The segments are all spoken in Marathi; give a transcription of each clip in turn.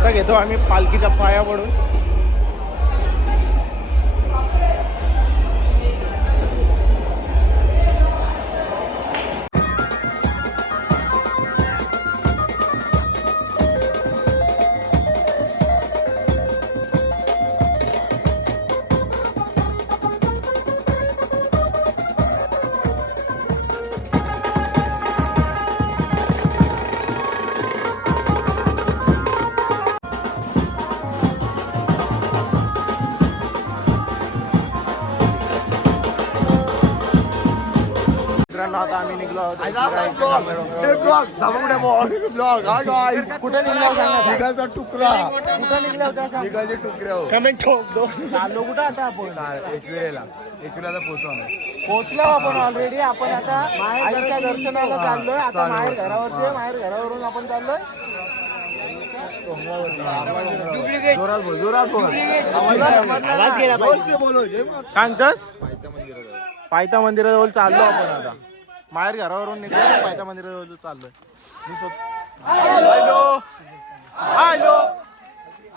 आता घेतो आम्ही पालखीच्या पाया पडून. आता आम्ही निघलो आहोत. कुठे निघलो सांगा. तुकडा कुठे निघलो होता तुकड्या कमेंट ठोक दो. चाललो कुठं आता आपण एकविरेला पोहोचलो. पोहोचलो आपण ऑलरेडी. आपण आता आईच्या दर्शनाला चाललोय. आता माहेर घरावरती. माहेर घरावरून आपण चाललोय जोरात बोल जोरात बोल. आवाज गेला पाहिजे. काय म्हणतोस. पायथा मंदिराजवळ चाललो आपण आता. माहेर घरावरून निघलो पायथा मंदिराजवळ चाललोय. Hello hello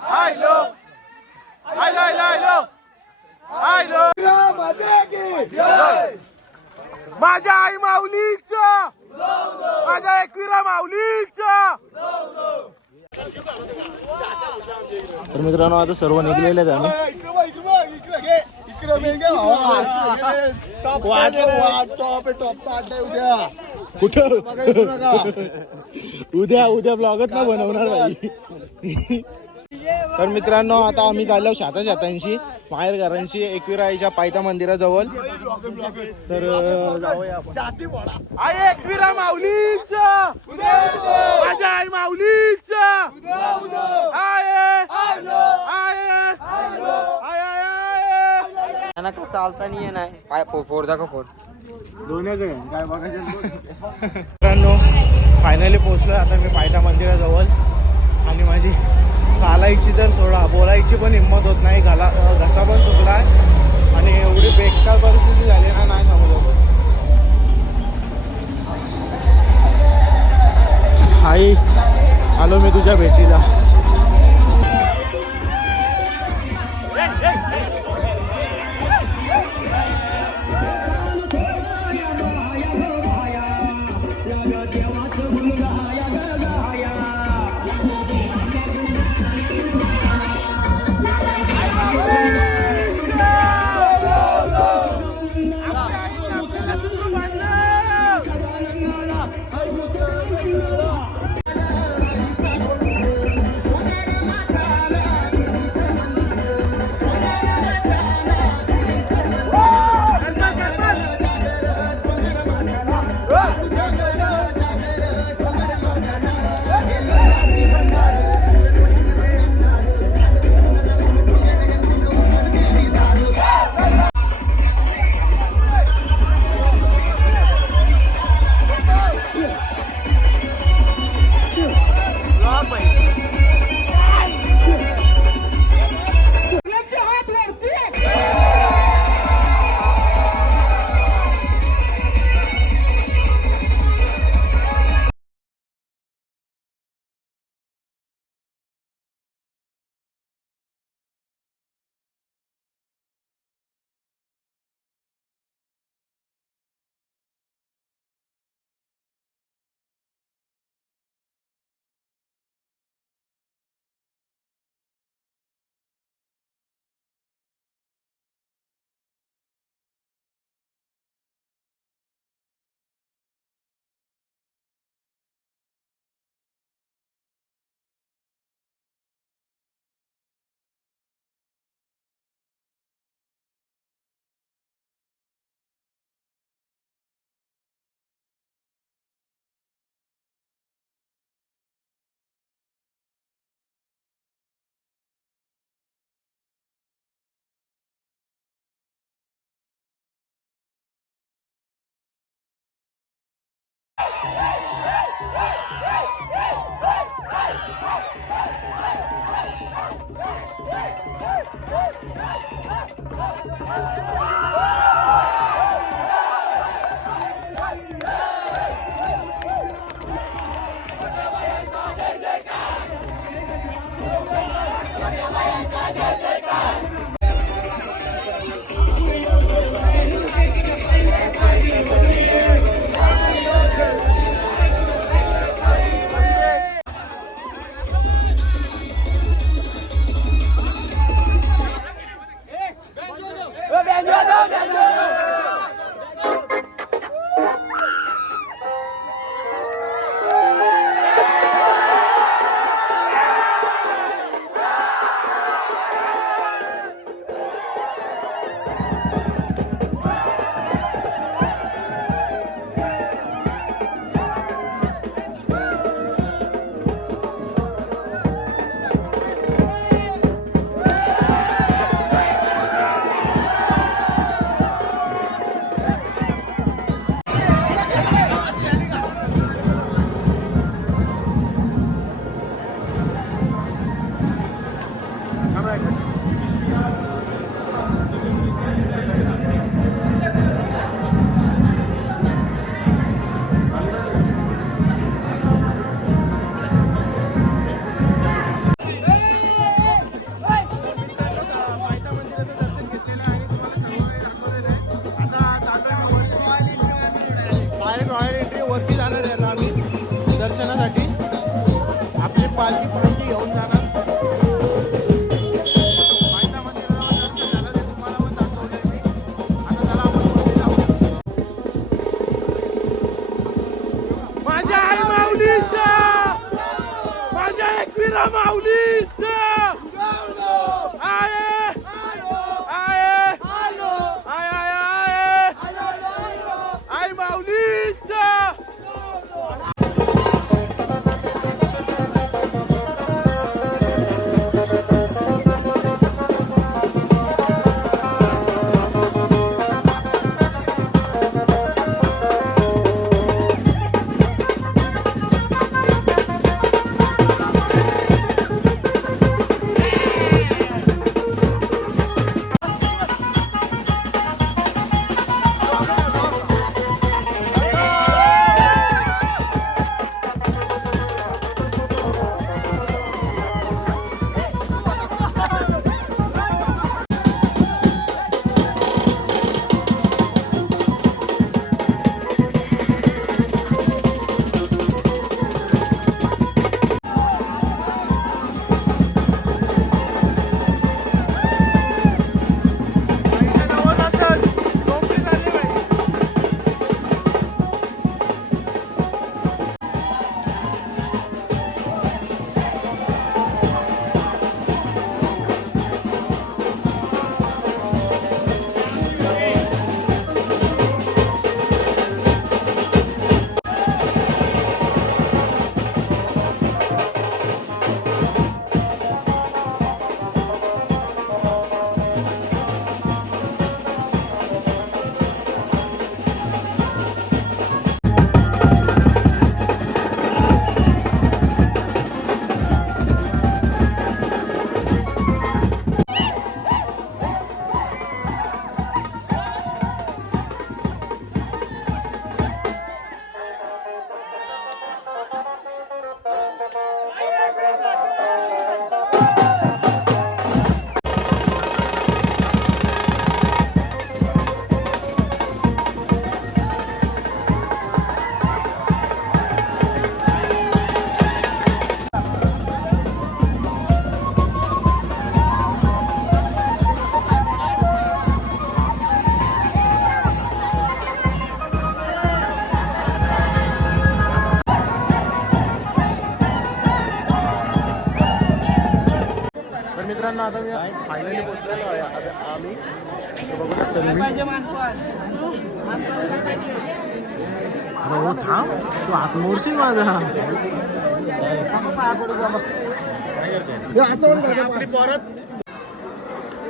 hello hello hello hello. माझ्या आई माऊलीचा. माझ्या एकविरा माऊलीचा. तर मित्रांनो आता सर्व निघलेले आहेत आम्ही. कुठं उद्या ब्लॉगच ना बनवणार भाई. तर मित्रांनो आता आम्ही चाललो शातांशी माहेर घरांशी एकविराईच्या पायथा मंदिराजवळ. तर जाऊया आपण. आई एकविरा माऊलीचा. माझ्या आई माऊलीचा. का चालता नाही नाही पाय फोड दाखव फोड दोन्ही काय बघायचं. मित्रांनो फायनली पोहोचलोय आता मी पायथा मंदिराजवळ. आणि माझी चालायची तर सोडा बोलायची पण हिंमत होत नाही. घसा पण सुकलाय आणि एवढी बेकार परिस्थिती झाली ना नाही समजत. आई आलो मी तुझ्या भेटीला. रॉयल एंट्री वरती जाणार आहे आम्ही दर्शनासाठी. आपली पालखी पालखी घेऊन जाणार. पायथा मंदिराला दर्शन झालं ते तुम्हाला पण दाखवलंय मी. आता चला आपण वरती जाऊ. माझ्या आई माऊलीचा, माझ्या एकविरा माऊलीचा आहे. आई माऊलीचा. मित्रांनो आता मी फायनली पोहोचलेलो आहे. आता आम्ही बघू शकतो तुम्ही. अरे हो थांब, तू हात मोडशील माझा.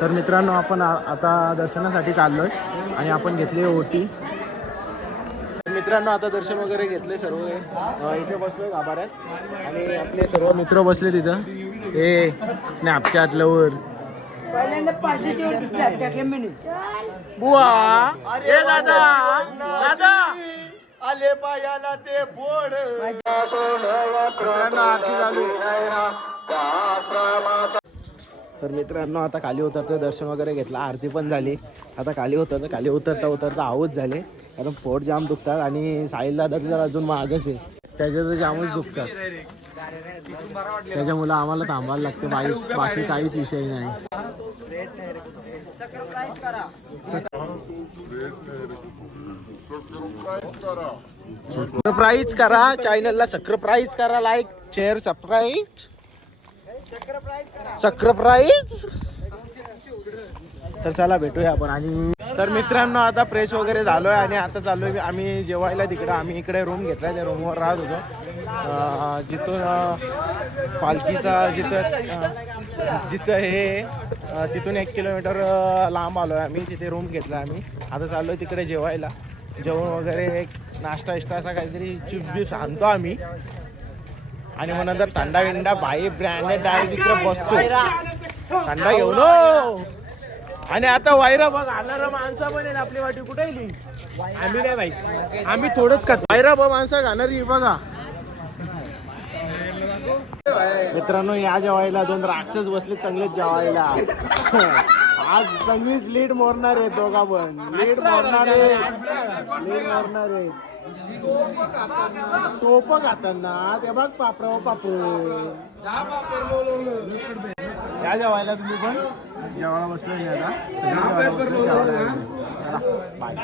तर मित्रांनो आपण आता दर्शनासाठी काढलोय आणि आपण घेतली ओटी. मित्रांनो आता दर्शन वगैरे घेतले सर्व. इथे बसलोय गाभाऱ्यात आणि आपले सर्व मित्र बसले तिथं. ए स्नॅपचॅट लवर बुवा. ए दादा दादा आले पायाला ते बोड. आरती चालू. तर मित्रांनो आता खाली उतरतो, दर्शन वगैरे घेतलं, आरती पण झाली. आता खाली उतरतं, खाली उतरता उतरता आऊत झाले, कारण पोट जाम दुखतात आणि साहिल दादा तर अजून मागच आहे, त्याच्या तर जामच दुखतात. त्याच्यामुळे आम्हाला थांबायला लागतं, बाकी काहीच विषय नाही. सबस्क्राईब करा चॅनलला, सबस्क्राईब करा, लाईक शेअर सबस्क्राईब. तर चला भेटूया आपण. आणि तर मित्रांनो आता फ्रेश वगैरे झालोय आणि आता चाललोय आम्ही जेवायला तिकडं. आम्ही इकडे रूम घेतलाय, त्या रूमवर राहत होतो. जिथून पालखीचा जिथं हे तिथून 1 किलोमीटर लांब आलोय आम्ही, तिथे रूम घेतला आम्ही. आता चाललोय तिकडे जेवायला. जेवण वगैरे एक नाश्ता असा काहीतरी चिप्स बिप्स आणतो आम्ही आणि मग नंतर थंडा विंडा बाई ब्रँडेड डायरेक्ट तिकडे बसतो, थंडा घेऊन. आणि आता वायरा बघ, आणारा माणसा पण आहे आपली वाटी कुठे आली. आम्ही नाही माहिती, आम्ही थोडंच खातो. वायरा बघ माणसा घालणारी बघा. मित्रांनो या जेवायला 2 राक्षस बसले चांगलेच जेवायला. आज सगळीच लीड मोडणार आहे, दोघा पण लीड मोडणार आहे. टोप खाताना ते बघ पापड पापड. या जेवायला तुम्ही पण जेवायला बसलो आता, सगळी जेवायला बसलो. चला बाय.